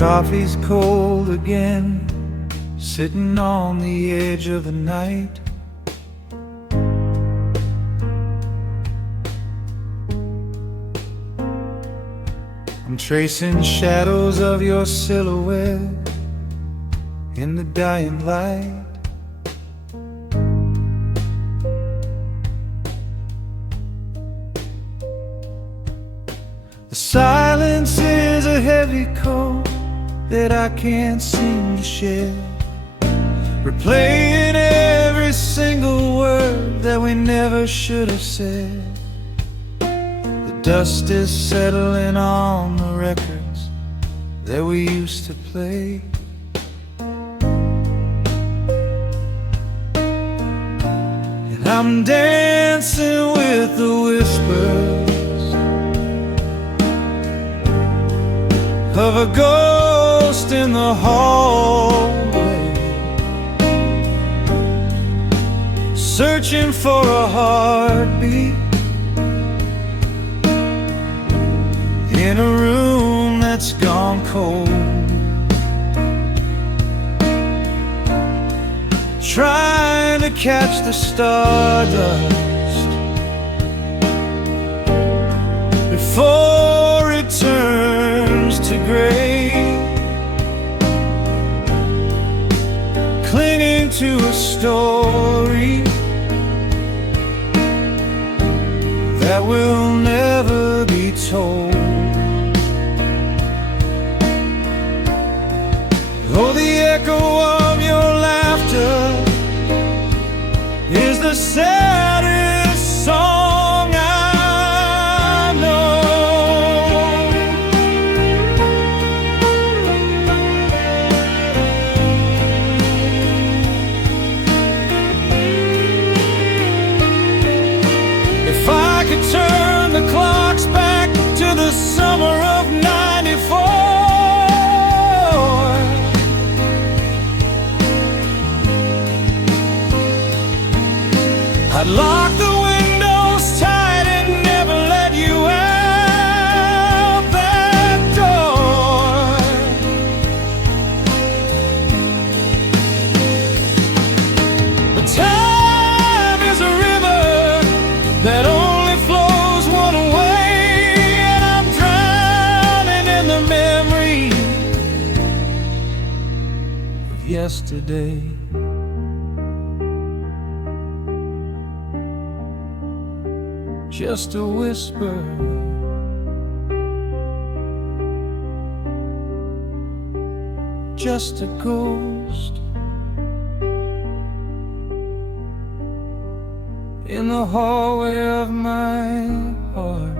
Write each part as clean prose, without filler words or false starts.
coffee's cold again, sitting on the edge of the night. I'm tracing shadows of your silhouette in the dying light. The silence is a heavy coat that I can't seem to share, replaying every single word that we never should have said. The dust is settling on the records that we used to play. And I'm dancing with the whispers of a ghost in the hallway, searching for a heartbeat in a room that's gone cold, trying to catch the stardust before it turns to gray, clinging to a story that will never be told. Oh, the echo of your laughter is the saddest song I know. If I could turn the clocks back to the summer of '94, I'd lock the windows tight and never let you out that door. But time is a river that only flows one way, and I'm drowning in the memory of yesterday. Just a whisper, just a ghost in the hallway of my heart.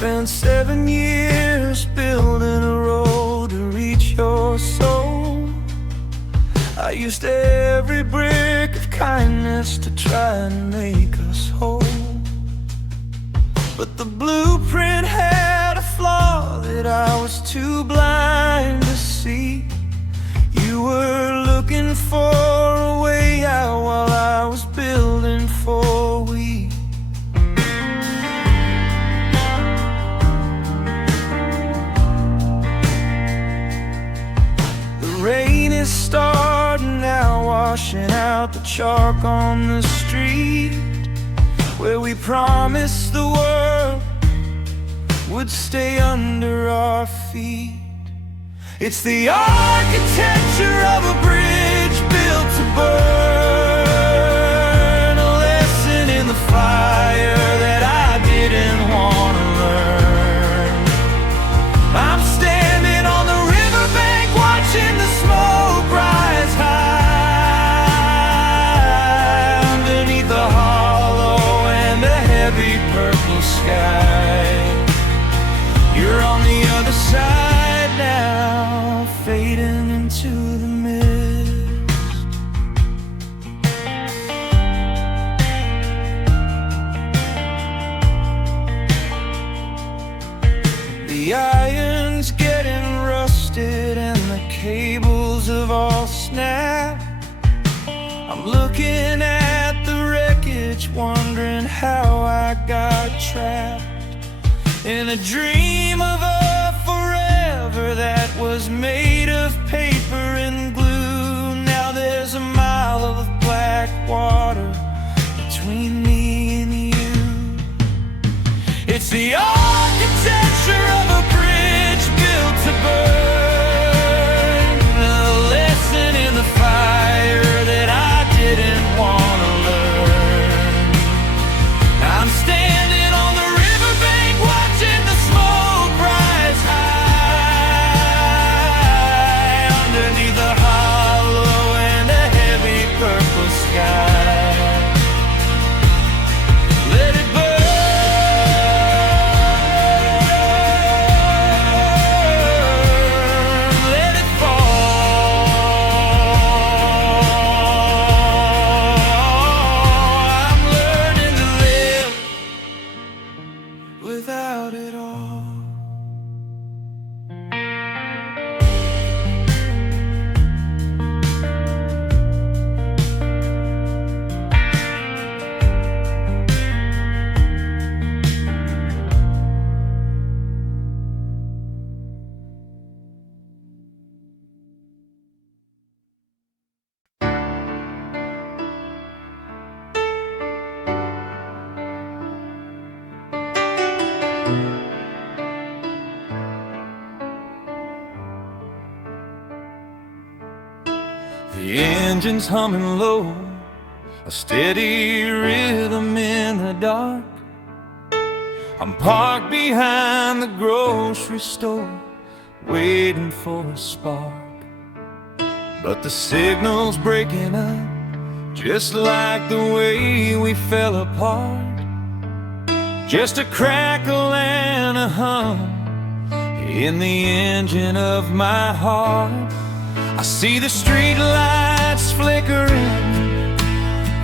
Spent 7 years building a road to reach your soul. I used every brick of kindness to try and make us whole, but the blueprint had a flaw that I was too blind to see. You were looking for a way out while I was building for we. Rain is starting now, washing out the chalk on the street where we promised the world would stay under our feet. It's the architecture of a bridge built to burn, a lesson in the fire that I didn't want to learn. I'm standing on the riverbank watching the smoke rise high underneath the hollow and the heavy purple sky. You're on the other side now, fading into the mist. The iron's getting rusted and the cables have all snapped. I'm looking at the wreckage, wondering how I got trapped in a dream of a forever that was made of paper and glue. Now there's a mile of black water between me and you. It's the architecture of a bridge built to burn, a lesson in the fire that I didn't want to learn. I'm standing on the riverbank watching the smoke rise high underneath the hollow and the heavy purple sky. Let it burn, let it fall. I'm learning to live without it all. The engine's humming low, a steady rhythm in the dark. I'm parked behind the grocery store, waiting for a spark. But the signal's breaking up, just like the way we fell apart. Just a crackle and a hum in the engine of my heart. I see the street lights flickering,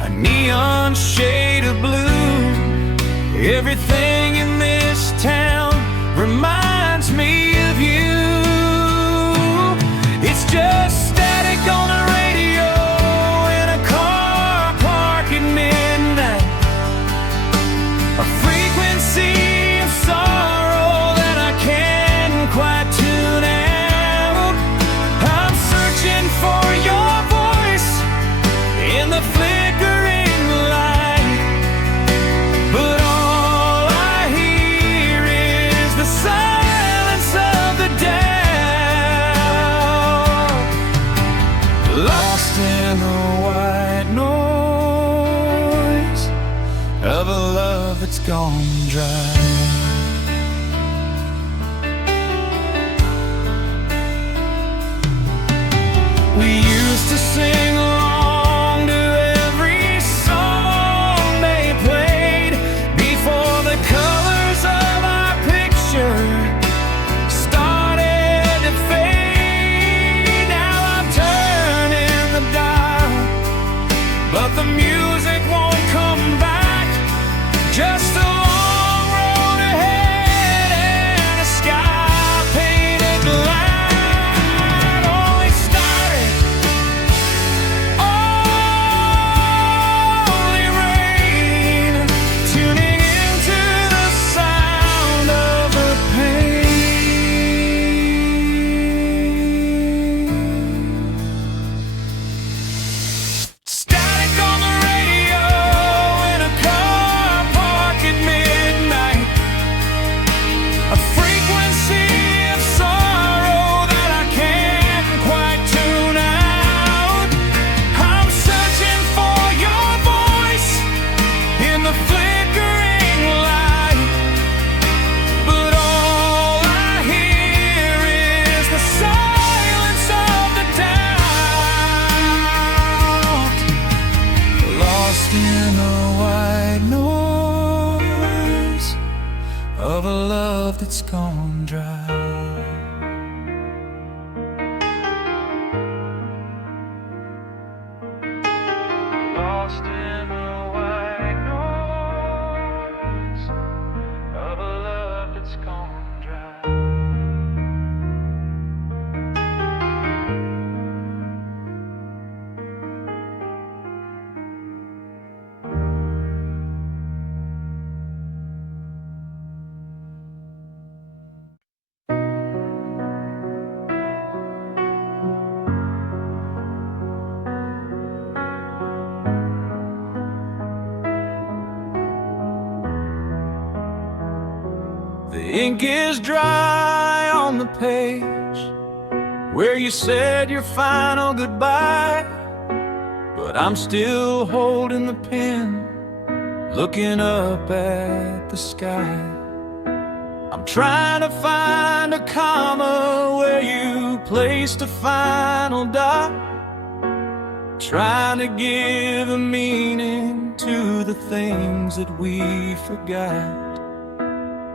a neon shade of blue. Everything in this town reminds me of you. It's just static on the radio in a car park at midnight, a frequency of sorrow that I can't quite tune out. I'm searching for your voice in the flickering light, but all I hear is the silence of the doubt. Lost in the white noise of a love that's gone dry. We used to sing along to every song they played before the colors of our picture started to fade. Now I'm turning the dial, but the music won't come back. Just a long road ahead and a sky painted black. Only started lost in the white noise of a love that's gone dry. The ink is dry on the page where you said your final goodbye, but I'm still holding the pen, looking up at the sky. I'm trying to find a comma where you placed a final dot, trying to give a meaning to the things that we forgot.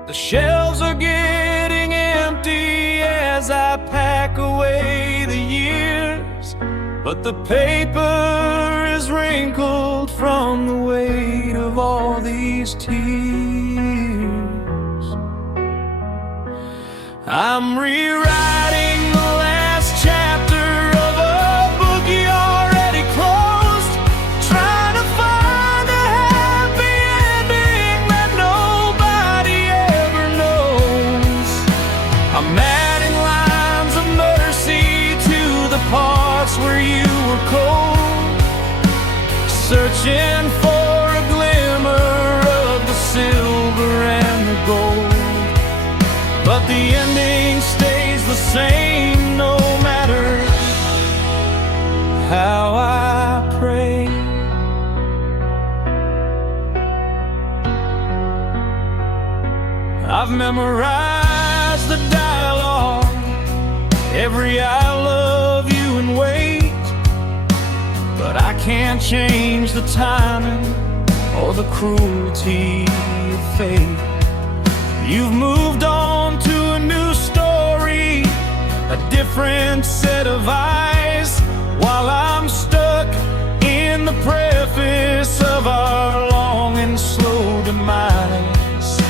The shelves are getting empty as I pack away the years, but the paper is wrinkled from the weight of all these tears. I'm rewriting the last chapter of a book you already closed, trying to find a happy ending that nobody ever knows. I'm adding lines of mercy to the parts where you were cold, searching for a glimmer of the silver and the gold. But the ending stays the same no matter how I pray. I've memorized the dialogue, every I love you and wait, but I can't change the timing or the cruelty of fate. You've moved on to a new story, a different set of eyes, while I'm stuck in the preface of our long and slow demise.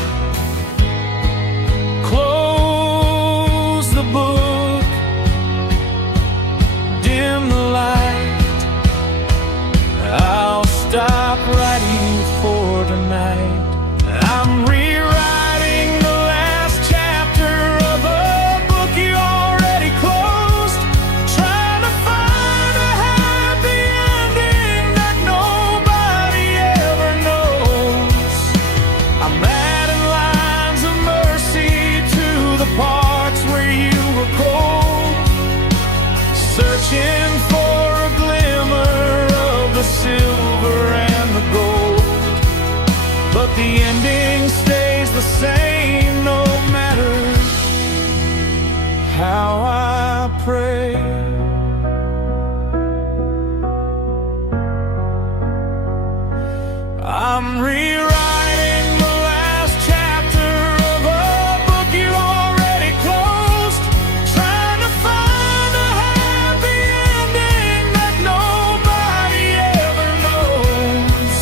Close the book, dim the light, I'll stop writing for tonight. I'm rewriting the last chapter of a book you already closed, trying to find a happy ending that nobody ever knows. I'm adding lines of mercy to the parts where you were cold, searching for a glimmer of the silver and the gold. But the ending stays the same no matter how I pray. I'm rewriting the last chapter of a book you already closed, trying to find a happy ending that nobody ever knows.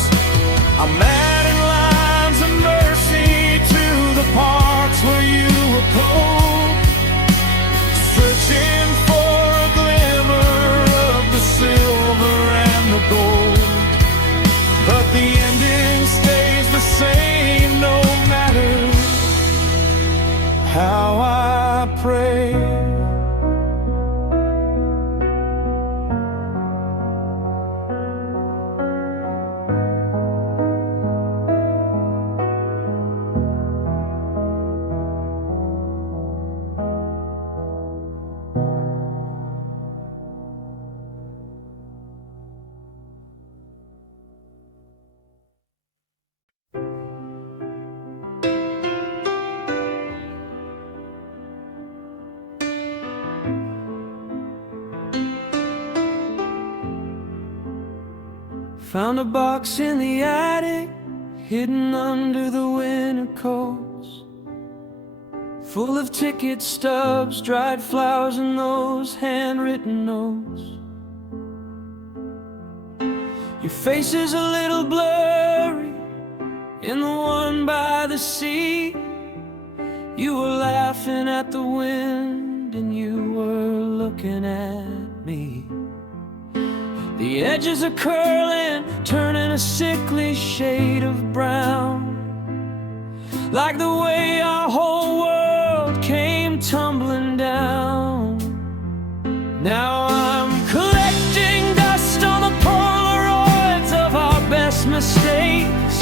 I'm adding lines of mercy to the parts where you were cold, searching for a glimmer of the silver and the gold. But the ending stays the same no matter how I pray. Found a box in the attic, hidden under the winter coats, full of ticket stubs, dried flowers, and those handwritten notes. Your face is a little blurry in the one by the sea. You were laughing at the wind and you were looking at me. The edges are curling, turning a sickly shade of brown, like the way our whole world came tumbling down. Now I'm collecting dust on the Polaroids of our best mistakes,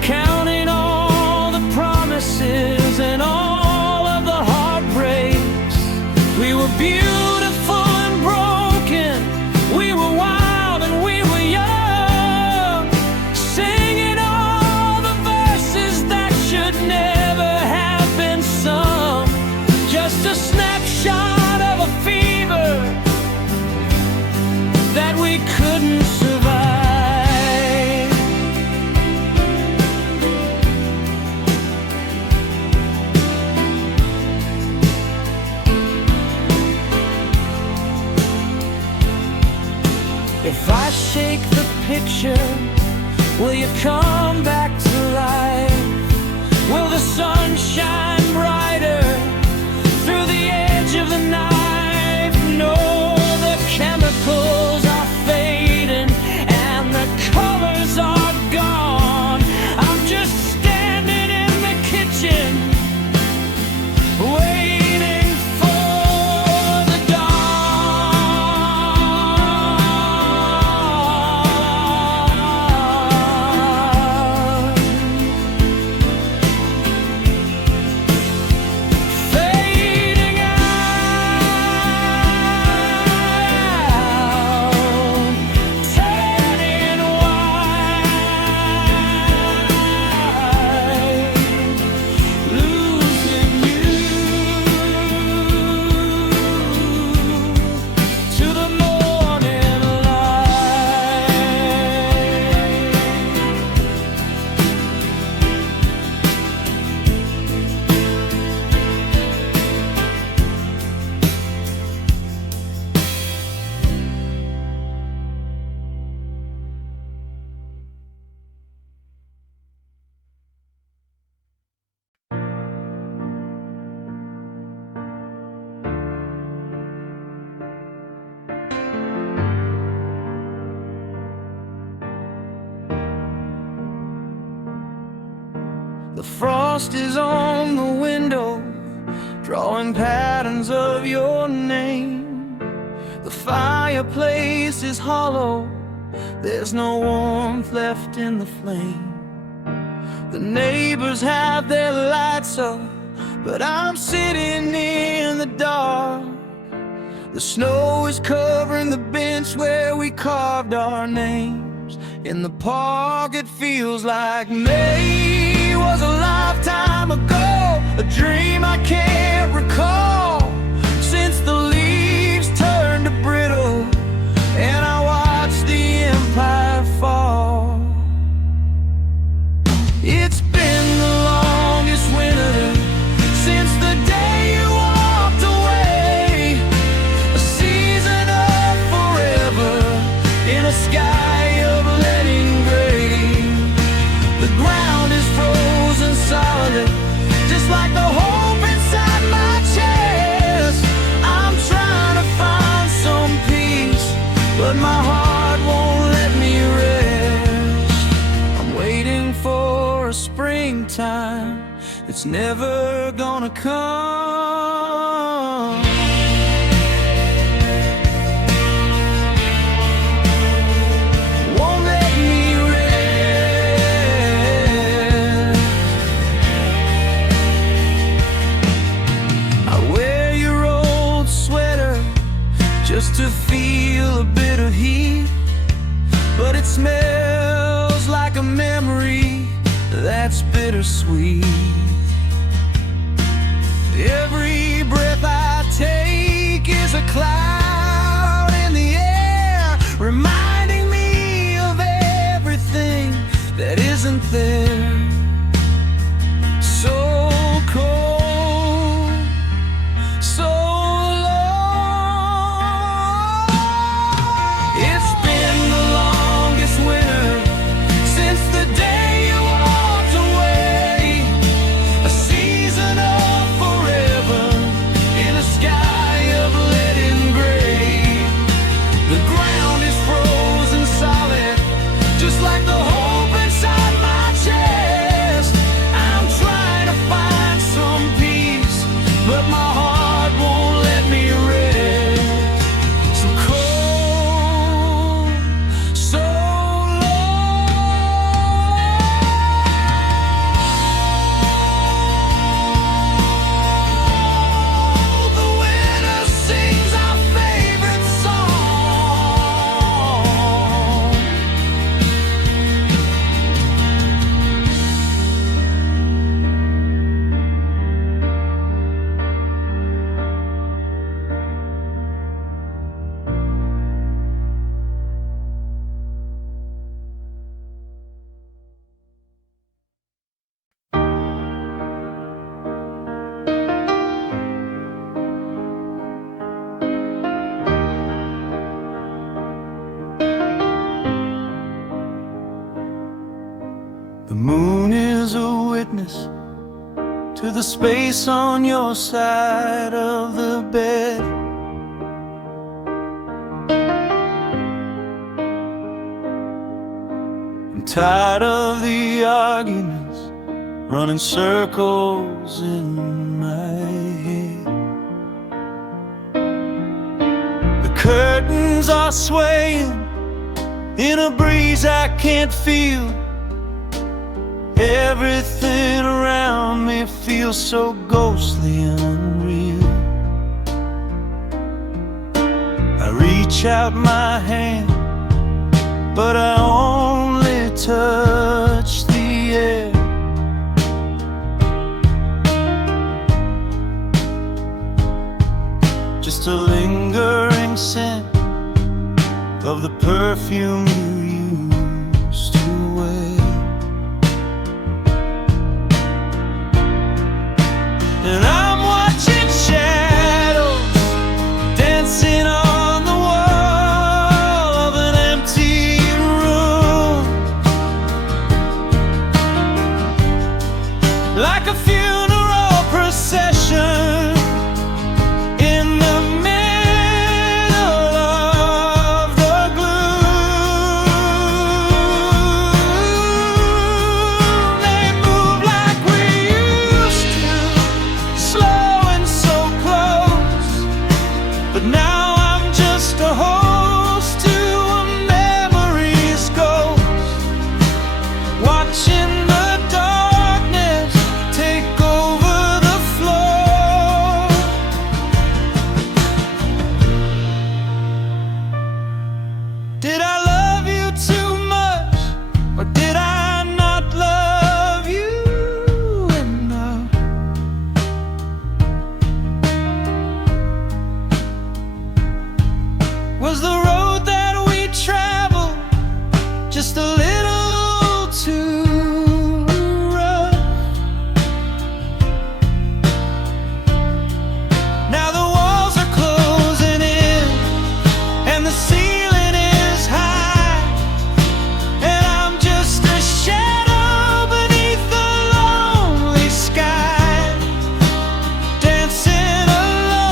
counting all the promises and all of the heartbreaks. We were beautiful and broken, we were wild and we were young, singing all the verses that should never have been sung. Just a snapshot of a fever that we couldn't survive. If I shake the picture, will you come back to life? Will the sun shine brighter through the edge of the knife? No, the chemicals are fading and the colors are gone. I'm just standing in the kitchen waiting for the dawn. Fading out, turning white, losing you to the morning light. The frost is on the window, drawing patterns of your name. The fireplace is hollow, there's no warmth left in the flame. The neighbors have their lights up, but I'm sitting in the dark. The snow is covering the bench where we carved our names. In the park it feels like May was a lifetime ago, a dream I can't recall, since the leaves turned to brittle and I watched the empire fall. It's been the longest winter since the day you walked away, a season of forever in a sky of leaden gray. The ground is frozen solid, just like the hope inside my chest. I'm trying to find some peace, but my heart won't let me rest. I'm waiting for a springtime that's never gonna come. Won't let me rest. I wear your old sweater just to feel a bit of heat, but it smells like a memory that's bittersweet. Every breath I take is a cloud in the air, reminding me of everything that isn't there. So cold, so long. It's been the long moon is a witness to the space on your side of the bed. I'm tired of the arguments running circles in my head. The curtains are swaying in a breeze I can't feel. Everything around me feels so ghostly and unreal. I reach out my hand, but I only touch the air. Just a lingering scent of the perfume you used to wear. And I'm watching shadows dancing on the wall of an empty room, like a funeral procession in the middle of the gloom. They move like we used to, slow and so close, but now I'm just a host to a memory's ghost, watching the darkness take over the floor. Did I love you too much, or did I not love you enough? Was the road that we traveled just a little too rough? Now the walls are closing in and the ceiling is high, and I'm just a shadow beneath the lonely sky, dancing alone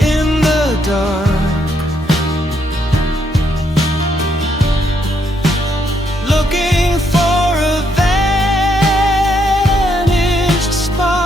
in the dark, looking for a vanished spark.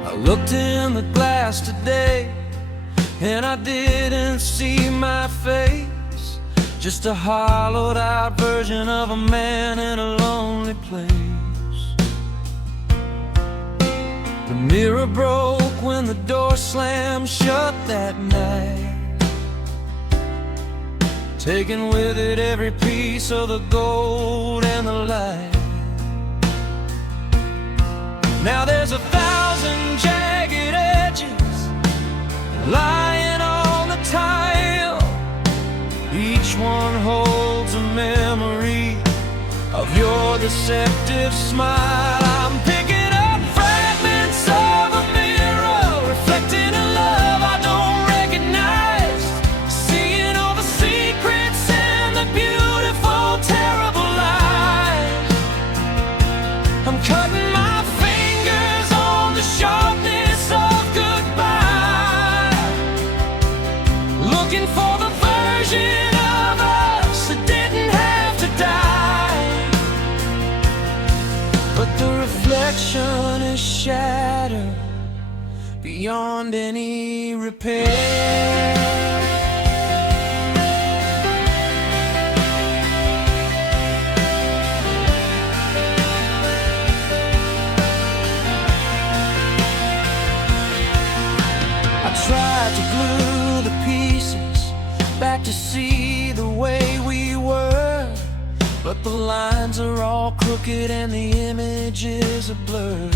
I looked in the glass today and I didn't see my face, just a hollowed out version of a man in a lonely place. The mirror broke when the door slammed shut that night, taking with it every piece of the gold and the light. Now there's 1,000 jagged edges lying on the tile. Each one holds a memory of your deceptive smile. I'm picking up fragments of a mirror, reflecting a love I don't recognize, seeing all the secrets and the beautiful, terrible lies. I'm cutting my fingers on the sharpness of goodbye, looking for the version of us that didn't have to die. But the reflection is shattered beyond any repair. but the lines are all crooked and the image is a blur.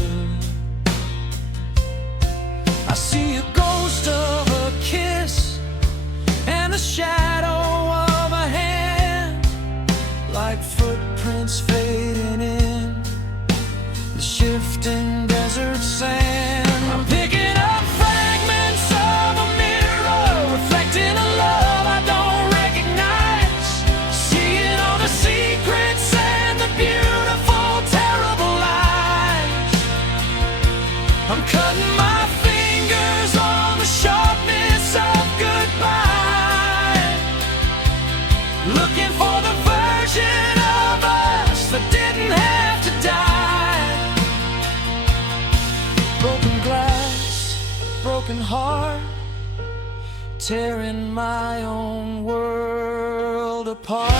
I see a ghost of a kiss and the shadow of a hand, like footprints fading in the shifting desert sand. I'm picking up fragments of a mirror, reflecting a love I don't recognize, seeing all the secrets and the beautiful, terrible lies. I'm cutting my fingers on the sharpness of goodbye, looking for the version of us that didn't have to die. Broken glass, broken heart, tearing my own world apart.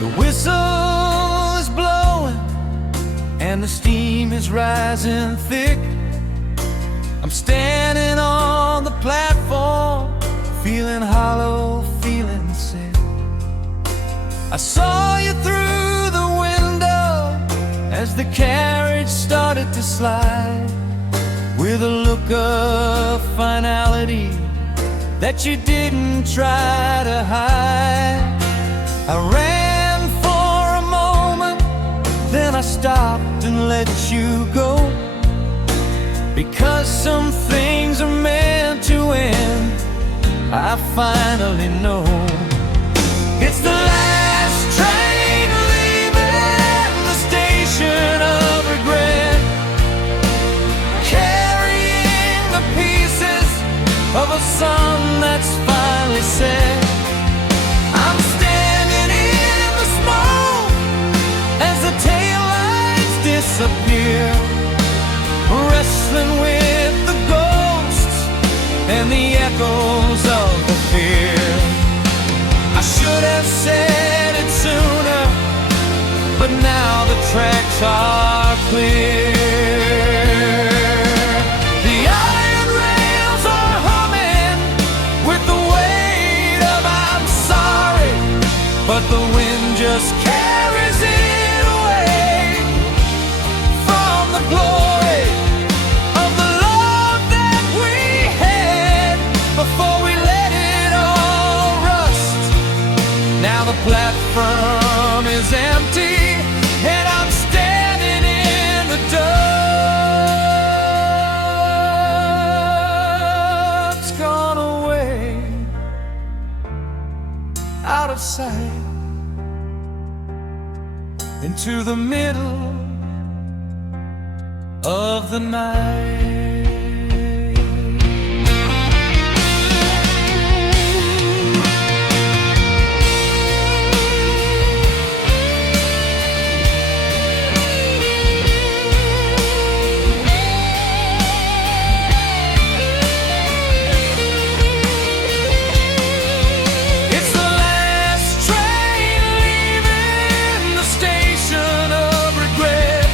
The whistle is blowing and the steam is rising thick. I'm standing on the platform, feeling hollow, feeling sick. I saw you through the window as the carriage started to slide, with a look of finality that you didn't try to hide. I ran for a moment, then I stopped and let you go, because some things are meant to end. I finally know it's the last train leaving the station of regret, carrying the pieces of a sun that's finally set. I'm standing in the smoke as the taillights disappear, wrestling with the ghosts and the echoes of the fear. I should have said it sooner, but now the tracks are clear. The iron rails are humming with the weight of I'm sorry, but the wind just carries it away from the glory of the love that we had before we let it all rust. Now the platform is empty and I'm standing in the dust, gone away, out of sight, into the middle of the night. It's the last train leaving the station of regret,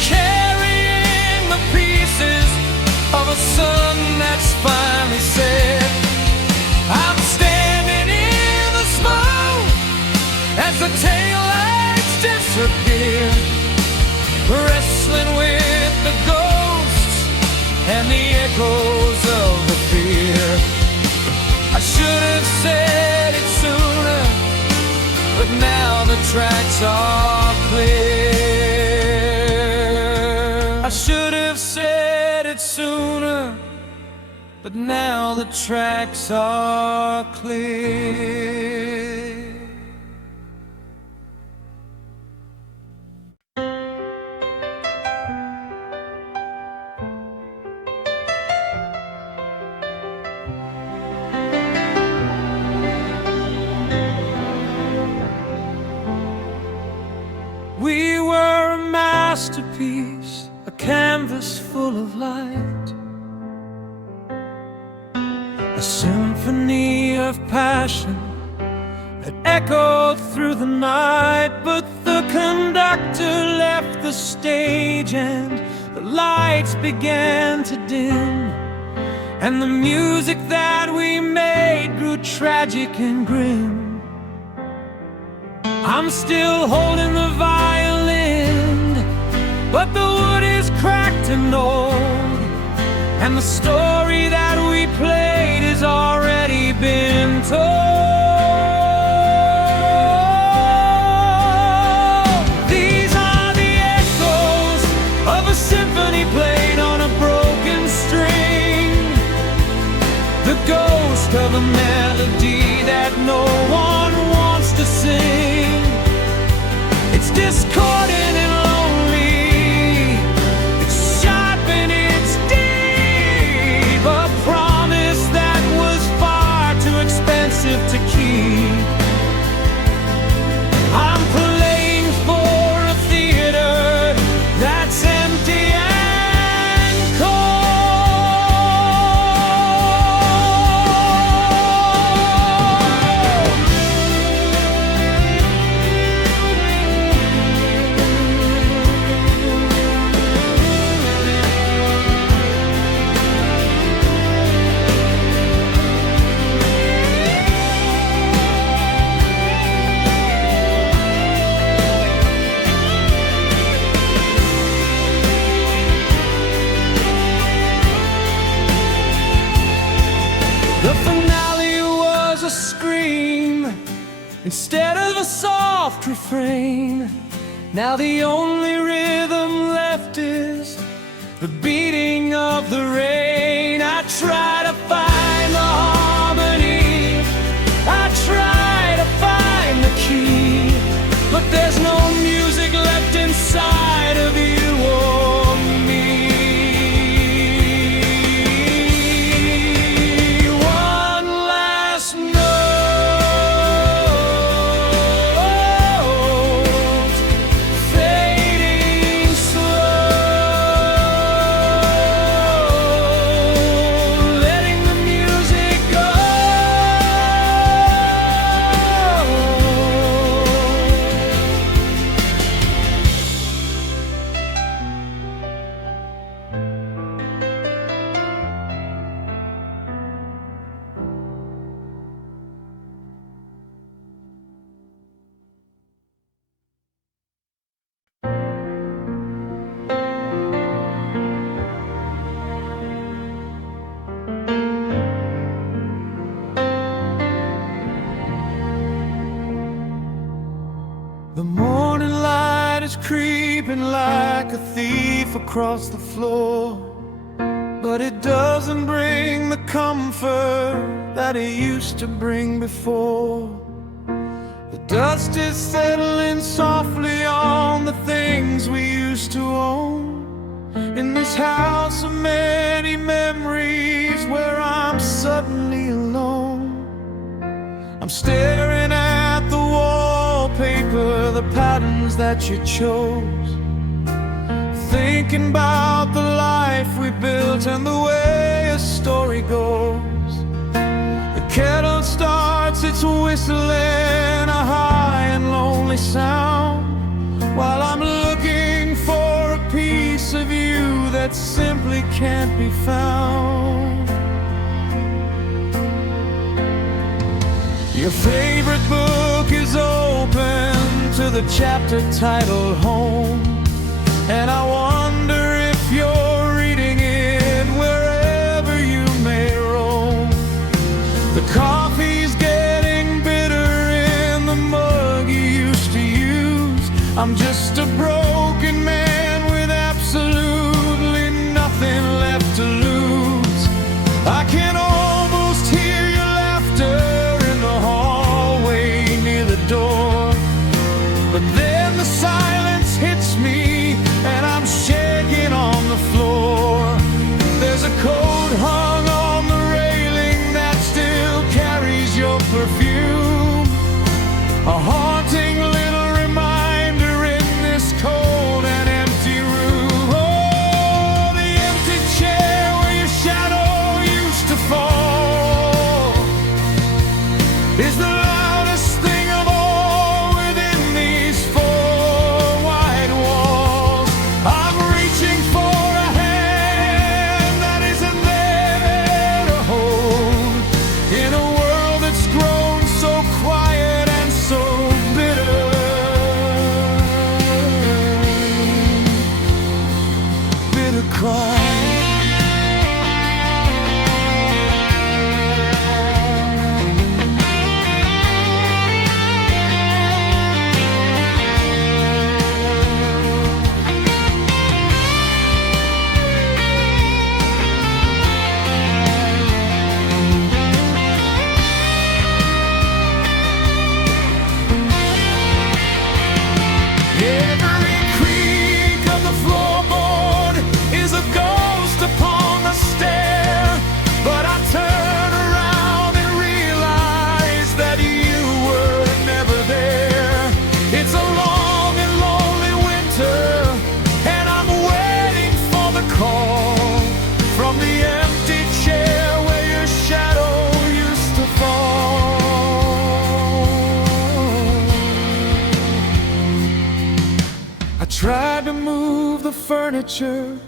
carrying the pieces of a sun that's finally set. I'm standing in the smoke as the taillights disappear, wrestling with the ghosts and the echoes of the fear. I should have said it sooner, but now the tracks are clear. I should have said it sooner, but now the tracks are clear. We were a masterpiece, a canvas full of light, a symphony of passion that echoed through the night. But the conductor left the stage and the lights began to dim, and the music that we made grew tragic and grim. I'm still holding the violin, but the wood is cracked and old, and the story that we played has already been told. These are the echoes of a symphony played on a broken string, the ghost of a melody that no one wants to sing. It's discordant and lonely, it's sharp and it's deep, a promise that was far too expensive to keep. I'm playing for a theater that's empty and the finale was a scream instead of a soft refrain. Now the only rhythm left is the beating of the rain. I try to find the harmony, I try to find the key, but there's no music left inside of you or me. One last note, fading slow, letting the music go. The morning light is creeping like a thief across the floor, but it doesn't bring the comfort that it used to bring before. The dust is settling softly on the things we used to own, in this house of many memories where I'm suddenly alone. I'm staring at the wallpaper, the patterns that you chose, thinking about the life we built and the way a story goes. The kettle starts its whistling, a high and lonely sound, while I'm looking for a piece of you that simply can't be found. Your favorite book is open to the chapter titled Home, and I wonder if you're reading it wherever you may roam. The coffee's getting bitter in the mug you used to use. I'm just a broken man with absolutely nothing left to lose. I can almost hear your laughter in the hallway near the door, but then the silence hits me and I'm shaking on the floor. There's a coat hung on the railing that still carries your perfume, a haunting little reminder in this cold and empty room. Oh, the empty chair where your shadow used to fall is the loudest thing of all within these four white walls. I'm reaching for a hand that isn't there to hold in a world that's grown so quiet and so bitter. Bitter cry. Every creak of the floorboard is a ghost upon the stair, but I turn around and realize that you were never there. It's a long and lonely winter, and I'm waiting for the call from the empty chair where your shadow used to fall. I tried to move the furniture,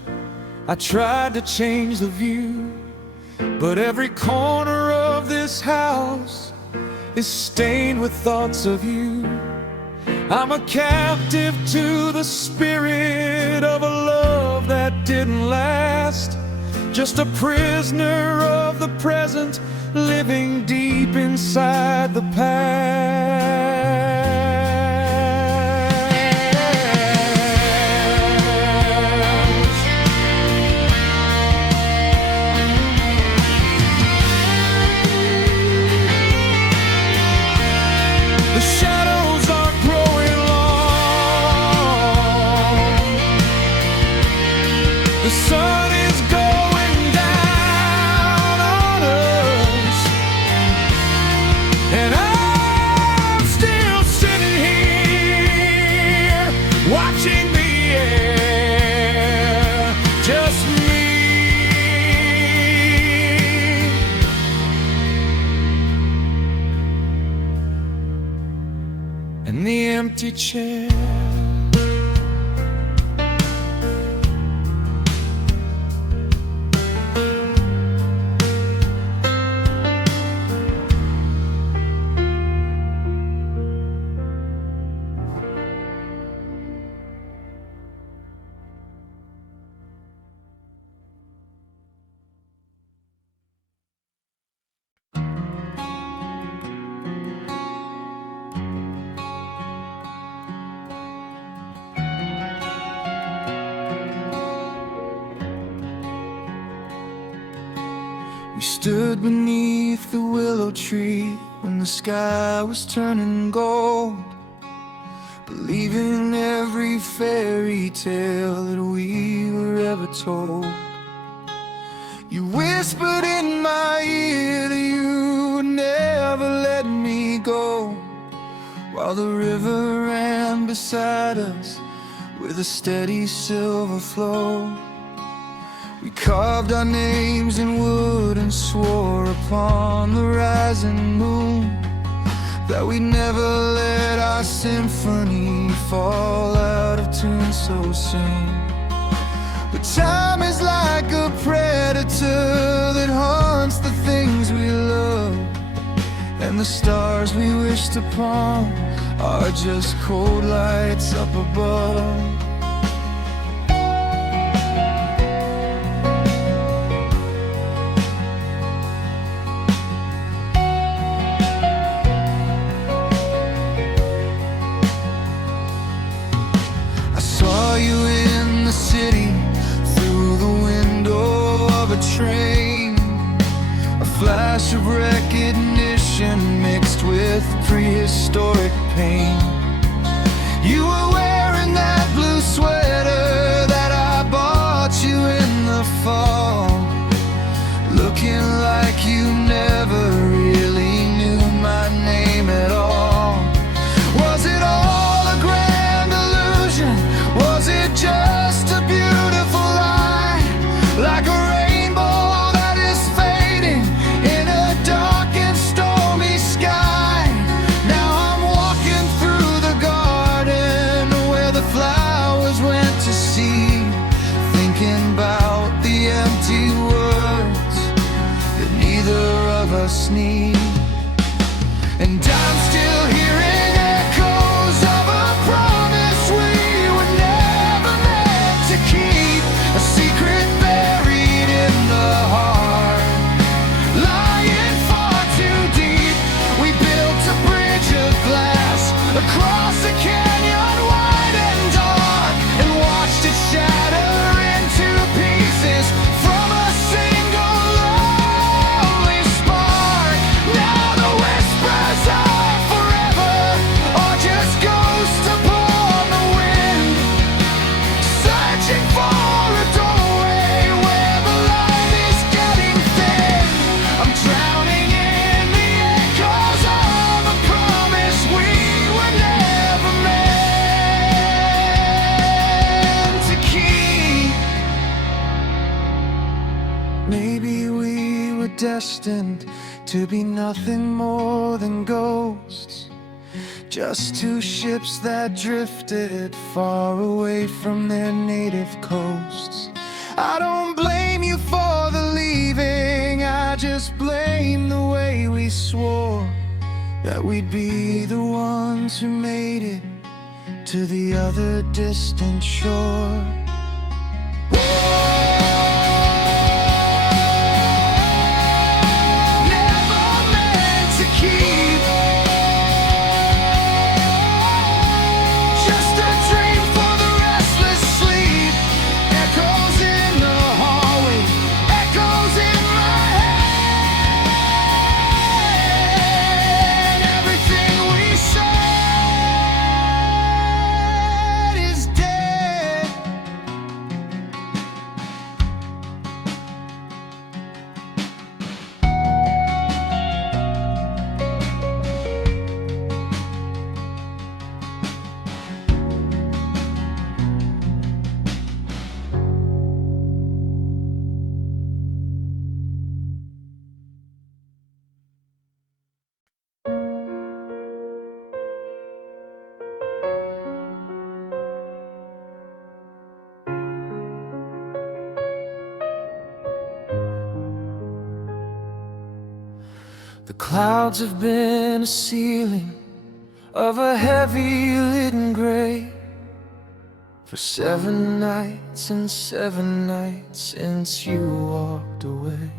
I tried to change the view, but every corner of this house is stained with thoughts of you. I'm a captive to the spirit of a love that didn't last, just a prisoner of the present, living deep inside the past. The shadows are growing long. The sun is going down on us, and I'm still sitting here watching the air, just me and the empty chair. We stood beneath the willow tree when the sky was turning gold, believing every fairy tale that we were ever told. You whispered in my ear that you would never let me go, while the river ran beside us with a steady silver flow. We carved our names in wood and swore upon the rising moon that we'd never let our symphony fall out of tune so soon. But time is like a predator that hunts the things we love, and the stars we wished upon are just cold lights up above. flash of recognition mixed with prehistoric pain. You were wearing that blue sweater that I bought you in the fall, looking like you never really knew my name at all. Was it all a grand illusion? Was it just a beautiful lie? Like a rainbow that is fading in a dark and stormy sky. Now I'm walking through the garden where the flowers went to seed, thinking about the empty words that neither of us need. And I'm still hearing echoes of a promise we were never meant to keep, a secret buried in the heart, lying far too deep. We built a bridge of glass across a canyon wide and dark, and watched it shatter into pieces from a single lonely spark. Now the whispers are forever, or just ghosts upon the wind, searching for a doorway where the light is getting thin. I'm drowning in the echoes of a promise we were never meant to keep. Maybe we were destined to be nothing more than ghosts, just two ships that drifted far away from their native coasts. I don't blame you for the leaving, I just blame the way we swore that we'd be the ones who made it to the other distant shore. Never meant to keep, just a dream for the restless sleep. Echoes in the hallway, echoes in my head. Everything we said is dead. The clouds have been a ceiling of a heavy leaden gray for 7 nights and 7 nights since you walked away.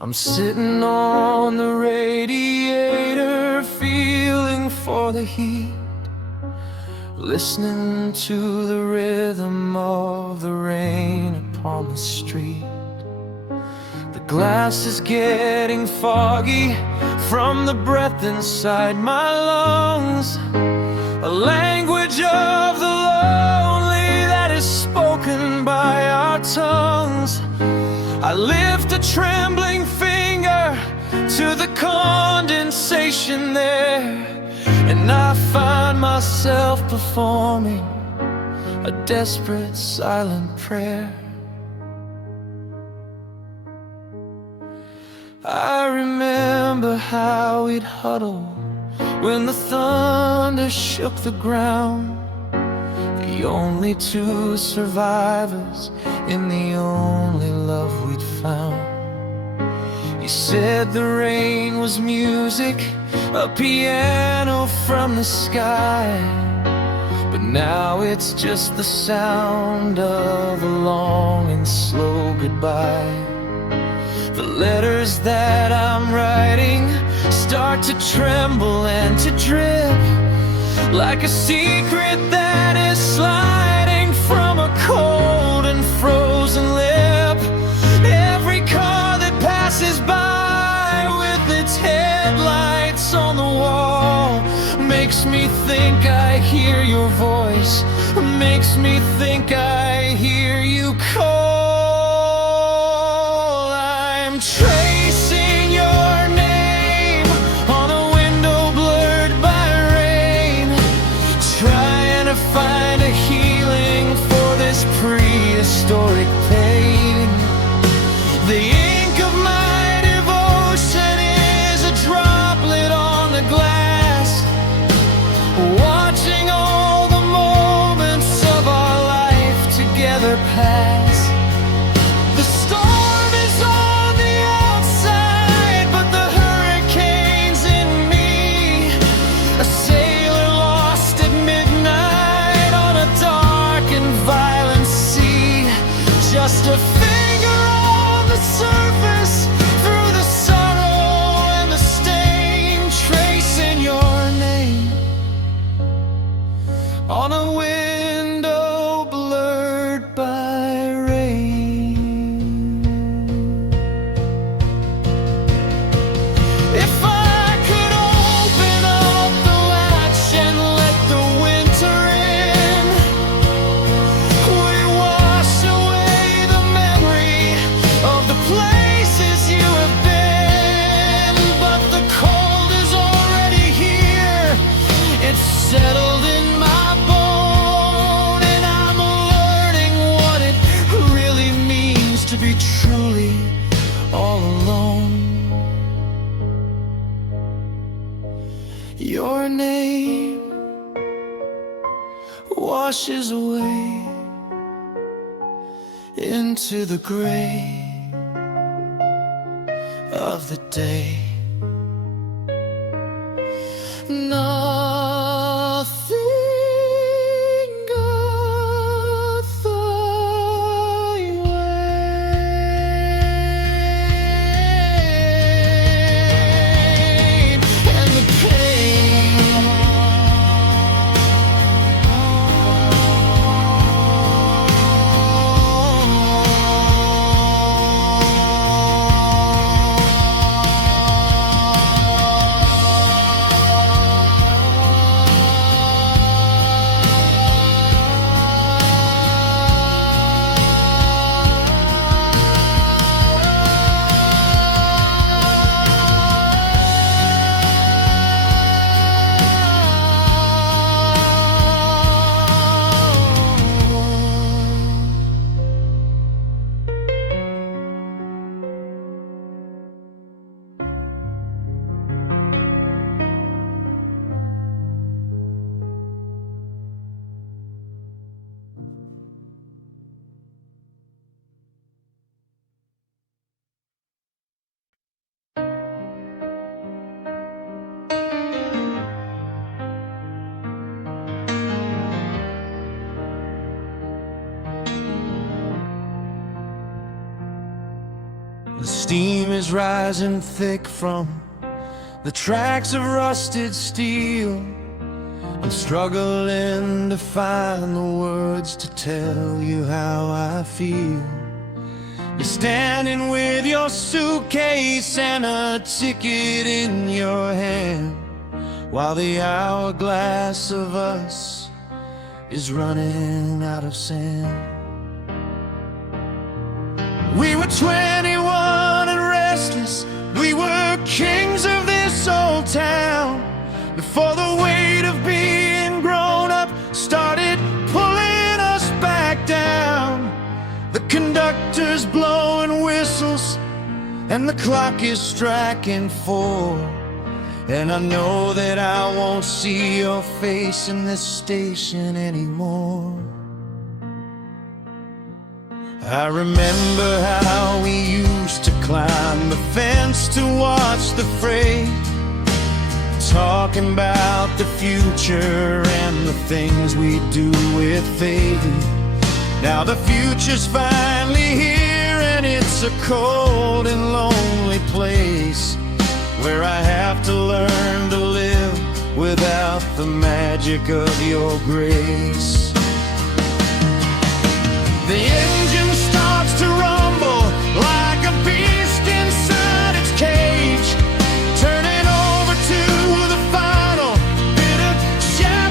I'm sitting on the radiator, feeling for the heat, listening to the rhythm of the rain upon the street. The glass is getting foggy from the breath inside my lungs, a language of the lonely that is spoken by our tongues. I lift a trembling finger to the condensation there, and I find myself performing a desperate silent prayer. I remember how we'd huddle when the thunder shook the ground, the only two survivors in the only love we'd found. You said the rain was music, a piano from the sky, but now it's just the sound of a long and slow goodbye. The letters that I'm writing start to tremble and to drip, like a secret that is sliding from a cold and frozen lip. Every car that passes by think I hear your voice, makes me think I hear you call. I'm tracing your name on a window blurred by rain, trying to find a healing for this prehistoric pain. The ink of my devotion is a droplet on the glass, watching all the moments of our life together pass. The storm is on the outside, but the hurricane's in me, a sailor lost at midnight on a dark and violent sea. Just a finger on the surface, through the sorrow and the stain, tracing your name on a window blurred by rain. If I could open up the latch and let the winter in, would it wash away the memory of the places you have been? But the cold is already here, it's settled in my bone, and I'm learning what it really means to be truly all alone. Your name washes away into the gray of the day. Nothing goeth thy way, and the pain The steam is rising thick from the tracks of rusted steel. I'm struggling to find the words to tell you how I feel. You're standing with your suitcase and a ticket in your hand, while the hourglass of us is running out of sand. We were 21 and restless, we were kings of this old town, before the weight of being grown up started pulling us back down. The conductor's blowing whistles and the clock is striking 4, and I know that I won't see your face in this station anymore. I remember how we used to climb the fence to watch the freight, talking about the future and the things we do with faith. Now the future's finally here, and it's a cold and lonely place where I have to learn to live without the magic of your grace. The engine starts to rumble like a beast inside its cage, turning over to the final bit of shadow.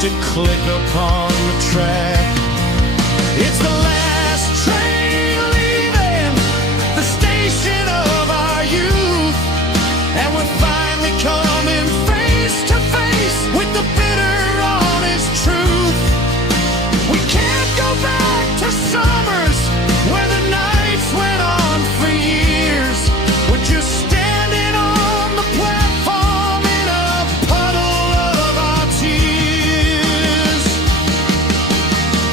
to click upon the track. It's the last train leaving the station of our youth, and we're finally coming face to face with the bitter, honest truth. We can't go back to summers where the nights went on for years. We're just standing on the platform in a puddle of our tears.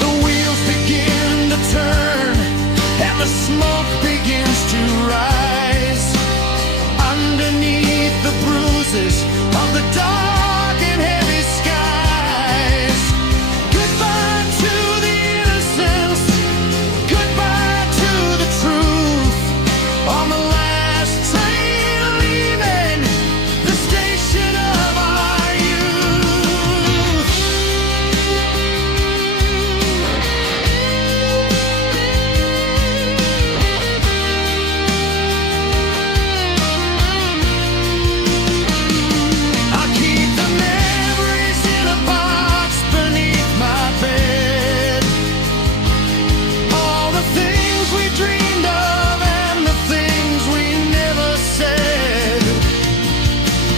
The wheels begin to turn and the smoke begins to rise underneath the bruises of the dark and heavy skies. Goodbye to the innocence, goodbye to the truth. On the last train leaving the station of our youth. I'll keep the memories in a box beneath my bed. All the things we dreamed of and the things we never said.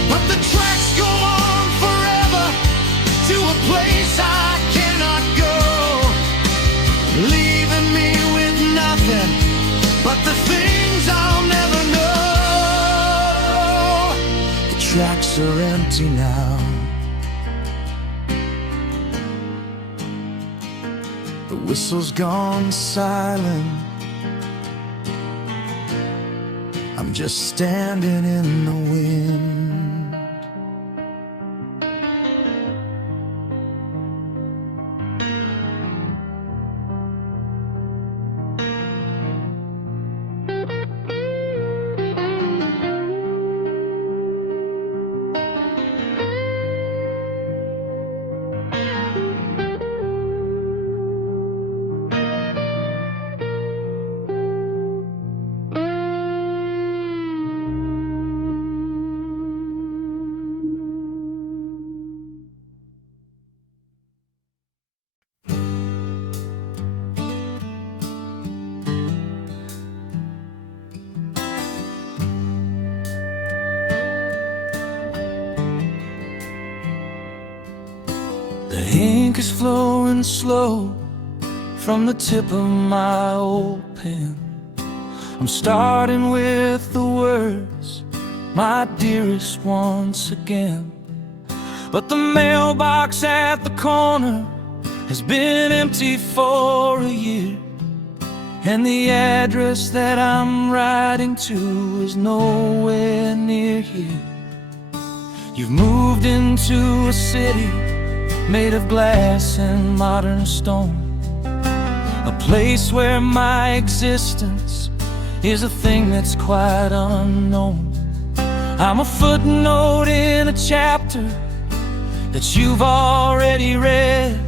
But the tracks go on forever to a place I cannot go, leaving me with nothing but the things I'll never know. The tracks are empty now. The whistle's gone silent. I'm just standing in the wind. The ink is flowing slow from the tip of my old pen. I'm starting with the words, my dearest, once again. But the mailbox at the corner has been empty for a year, and the address that I'm writing to is nowhere near here. You've moved into a city made of glass and modern stone, a place where my existence is a thing that's quite unknown. I'm a footnote in a chapter that you've already read,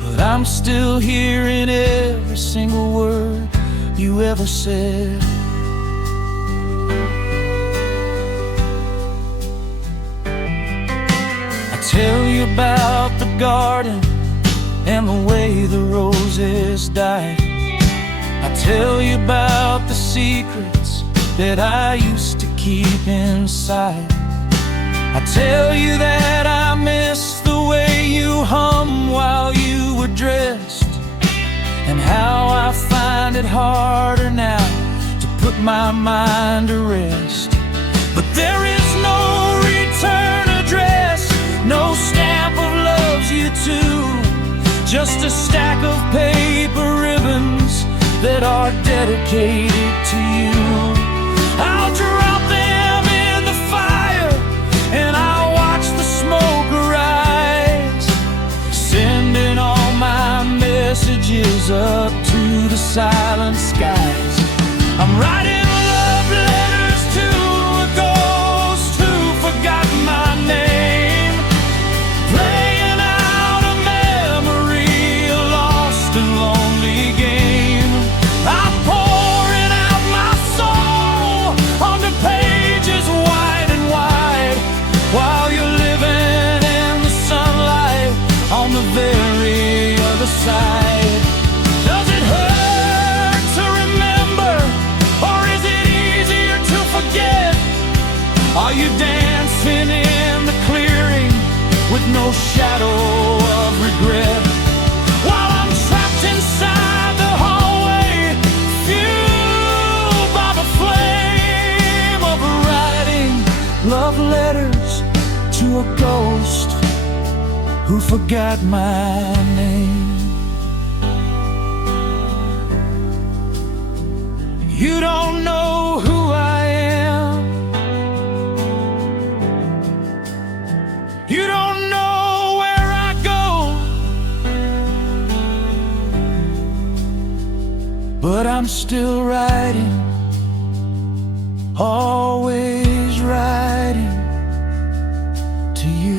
but I'm still hearing every single word you ever said. Tell you about the garden and the way the roses died. I tell you about the secrets that I used to keep inside. I tell you that I miss the way you hum while you were dressed, and how I find it harder now to put my mind to rest. But there is no return address, no stamp of loves you too, just a stack of paper ribbons that are dedicated to you. I'll drop them in the fire and I'll watch the smoke rise, sending all my messages up to the silent skies. I'm writing love letters to a ghost who forgot my name, playing out a memory, a lost and lonely game. I'm pouring out my soul onto pages wide and wide, while you're living in the sunlight who forgot my name. You don't know who I am. You don't know where I go. But I'm still riding, always riding to you.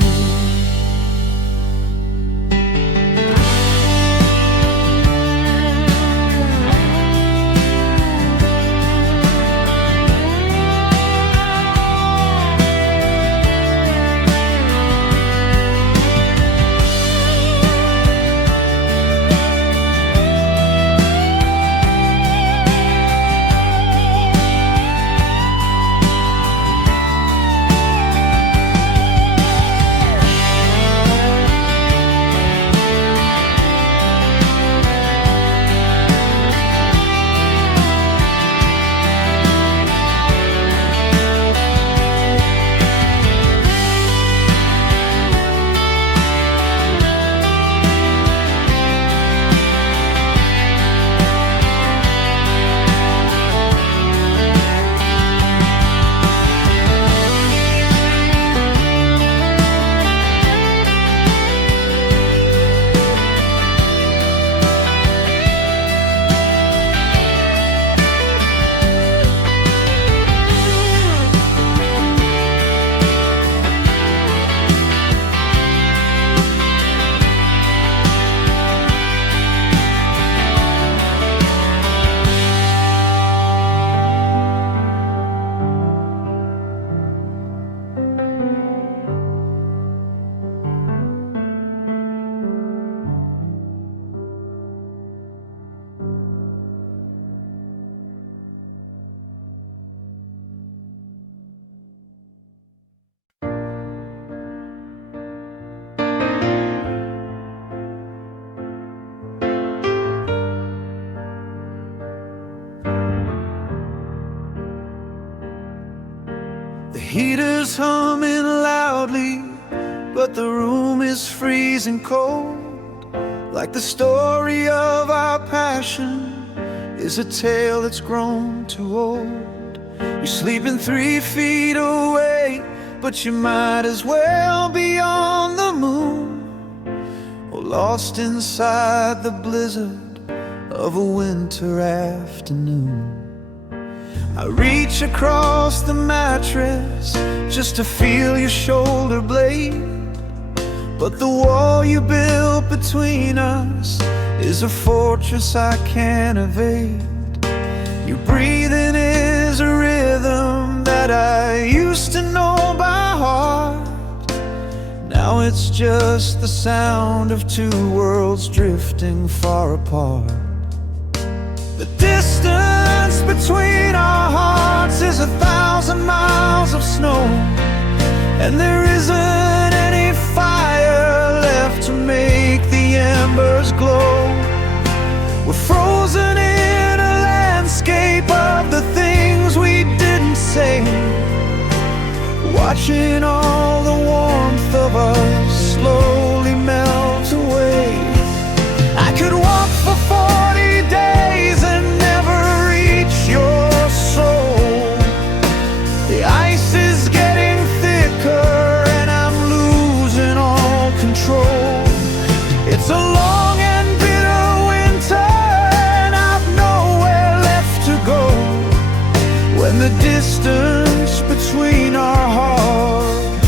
The heater's humming loudly, but the room is freezing cold. Like the story of our passion is a tale that's grown too old. You're sleeping 3 feet away, but you might as well be on the moon, or lost inside the blizzard of a winter afternoon. I reach across the mattress just to feel your shoulder blade, but the wall you built between us is a fortress I can't evade. Your breathing is a rhythm that I used to know by heart. Now it's just the sound of 2 worlds drifting far apart. The distance between our hearts is 1,000 miles of snow, and there isn't any fire left to make the embers glow. We're frozen in a landscape of the things we didn't say, watching all the warmth of us slowly melt away. I could walk for 40 days and never reach your soul. The ice is getting thicker and I'm losing all control. It's a long and bitter winter and I've nowhere left to go, when the distance between our hearts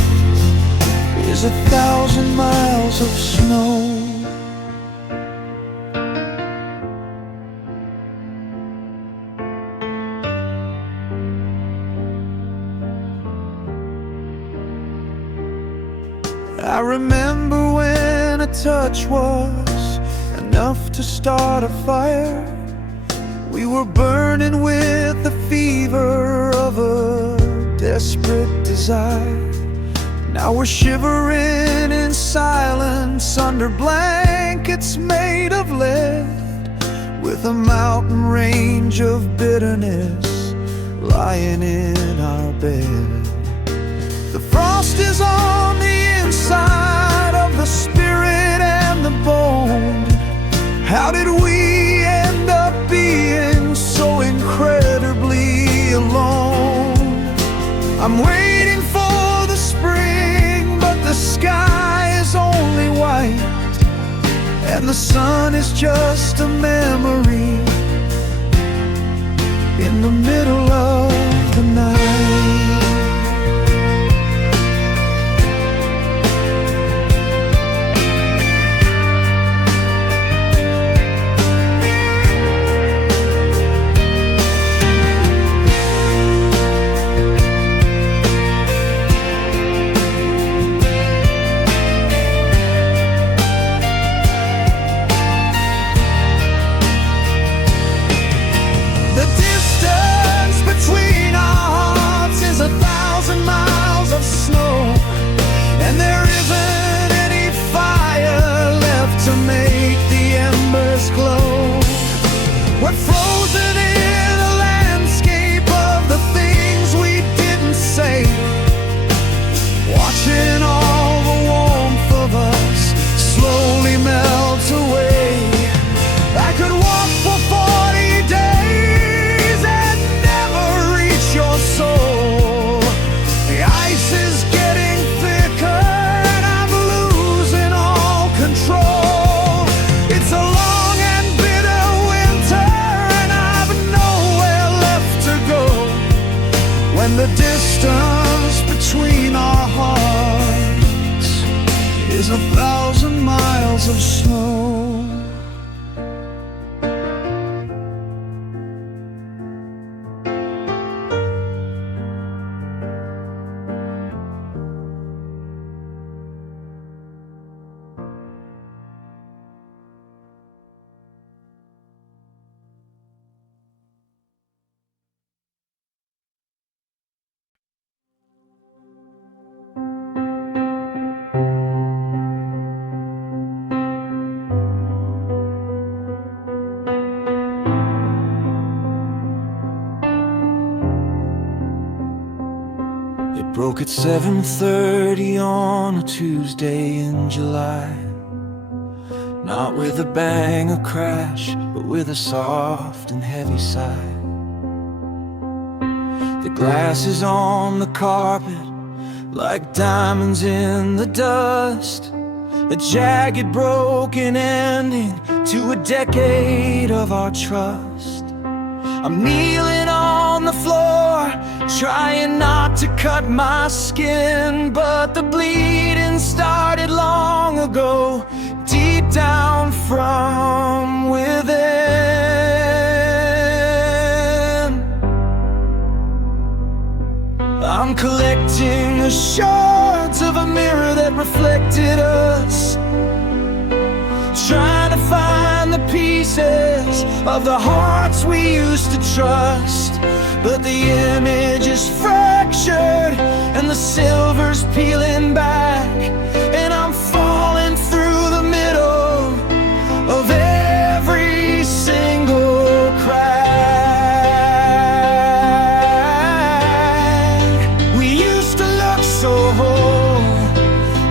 is 1,000 miles of snow. I remember when a touch was enough to start a fire. We were burning with the fever of a desperate desire. Now we're shivering in silence under blankets made of lead, with a mountain range of bitterness lying in our bed. The frost is on the inside of the spirit bone. How did we end up being so incredibly alone? I'm waiting for the spring, but the sky is only white, and the sun is just a memory in the middle of the night. We're frozen in a landscape of the things we didn't say, watching all the warmth of us slowly melt away. I could walk for 40 days and never reach your soul. The ice is getting thicker and I'm losing all control. It's a long and bitter winter and I've nowhere left to go, when the distance between our hearts is 1,000 miles of snow. It broke at 7:30 on a Tuesday in July. Not with a bang or crash, but with a soft and heavy sigh. The glasses on the carpet like diamonds in the dust. A jagged, broken ending to a decade of our trust. I'm kneeling on the floor, trying not to cut my skin, but the bleeding started long ago, deep down from within. I'm collecting the shards of a mirror that reflected us, trying to find the pieces of the hearts we used to trust. But the image is fractured and the silver's peeling back, and I'm falling through the middle of every single crack. We used to look so whole,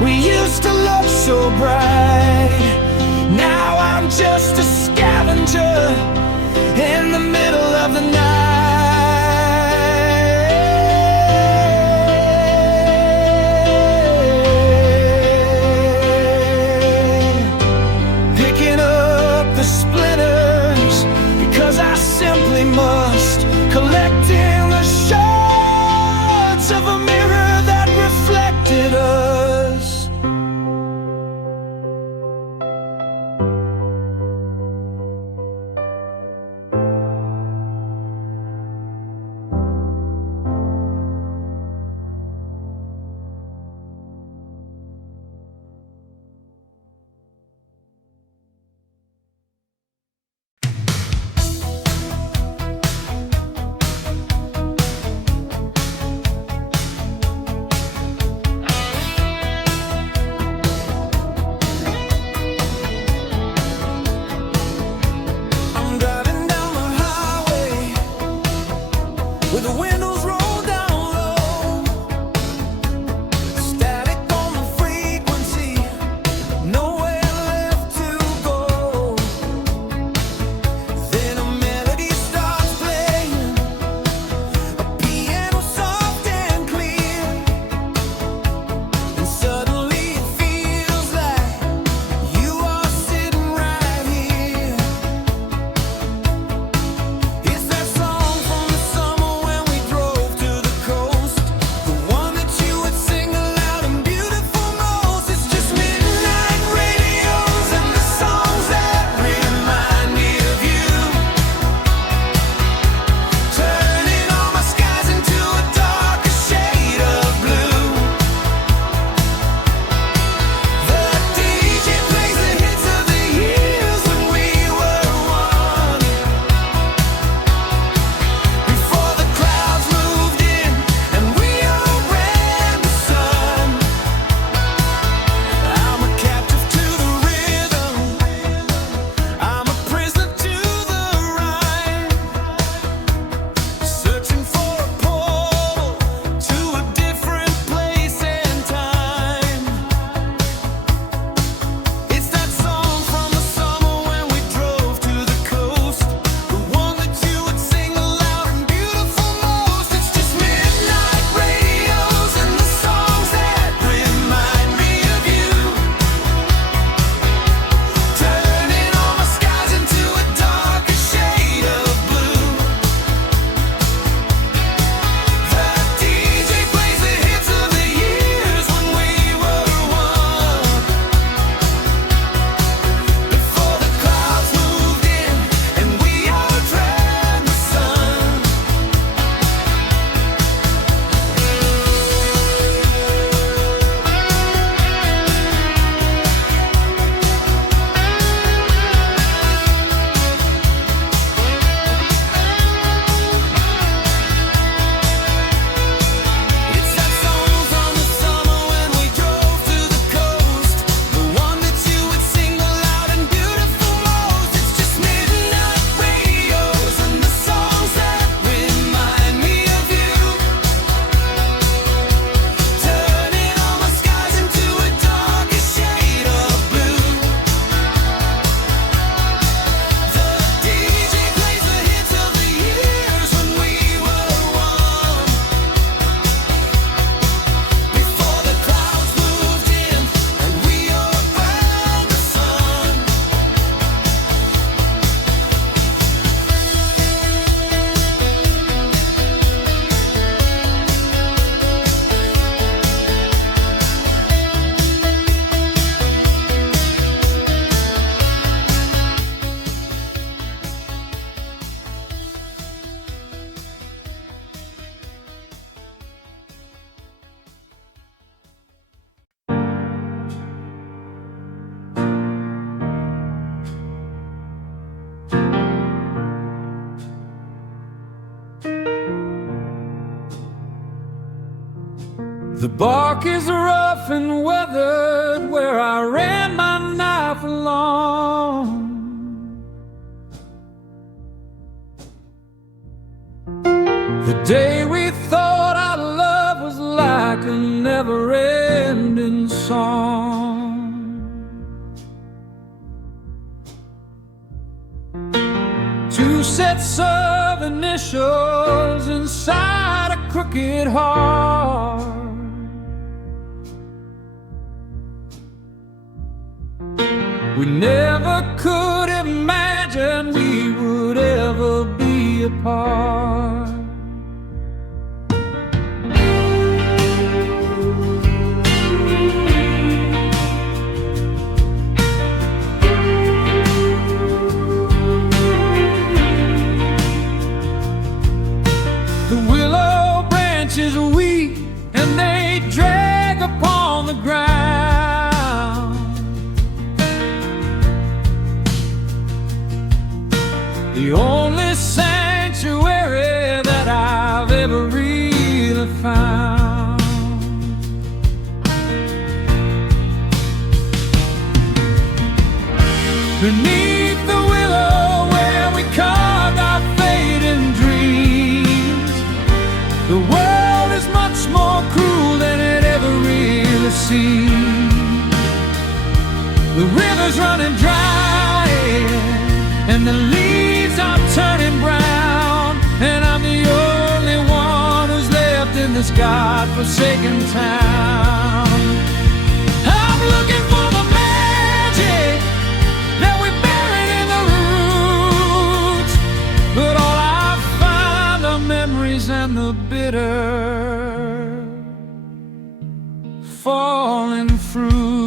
we used to look so bright. Now I'm just a scavenger in the middle of the night. Picking up the splinters because I simply must, collecting the shards of a mirror that reflected us. The bark is rough and weathered where I ran my knife along. The day we thought our love was like a never-ending song. Two sets of initials inside a crooked heart. We never could imagine we would ever be apart. The willow branches weep and they drag upon the ground. The only sanctuary that I've ever really found. Beneath the willow where we carved our fading dreams, the world is much more cruel than it ever really seemed. The river's running dry and the leaves are turning brown, and I'm the only one who's left in this God-forsaken town. I'm looking for the magic that we buried in the roots, but all I find are memories and the bitter falling fruit.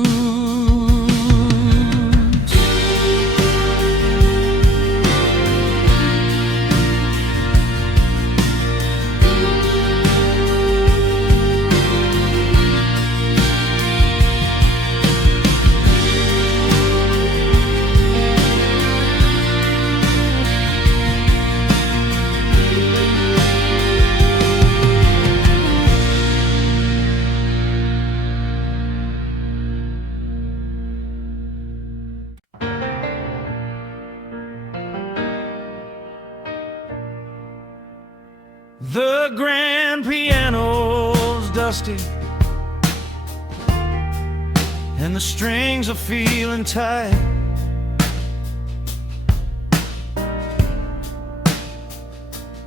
The grand piano's dusty and the strings are feeling tight.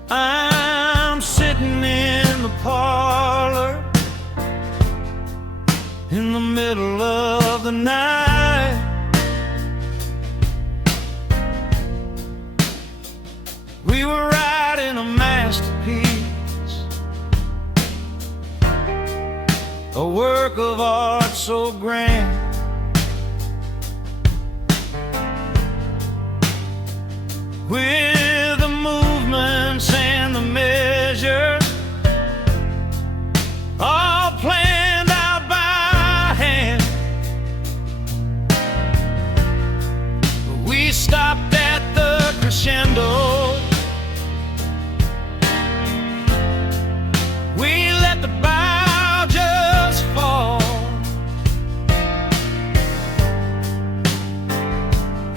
I'm sitting in the parlor in the middle of the night. We were writing a masterpiece, a work of art so grand. With the movements and the measures all planned out by hand. We stopped at the crescendo. We let the bow just fall,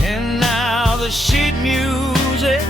and now the sheet music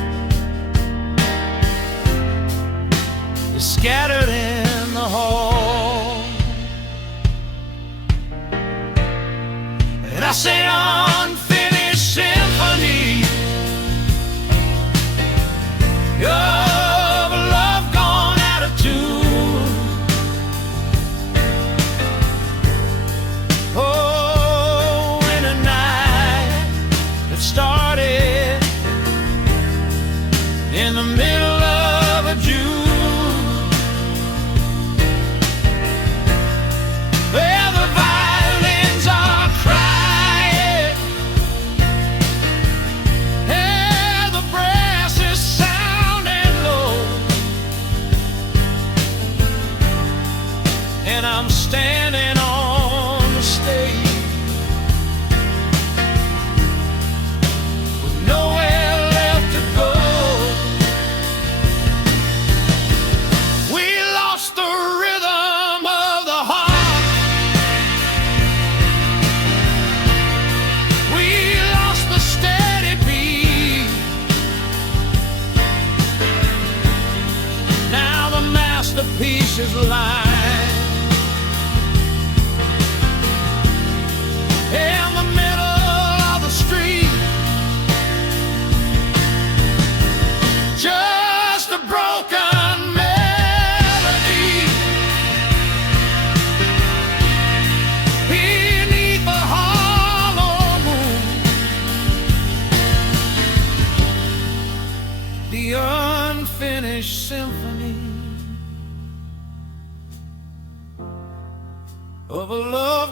line. In the middle of the street, just a broken melody beneath the hollow moon. The unfinished symphony of a love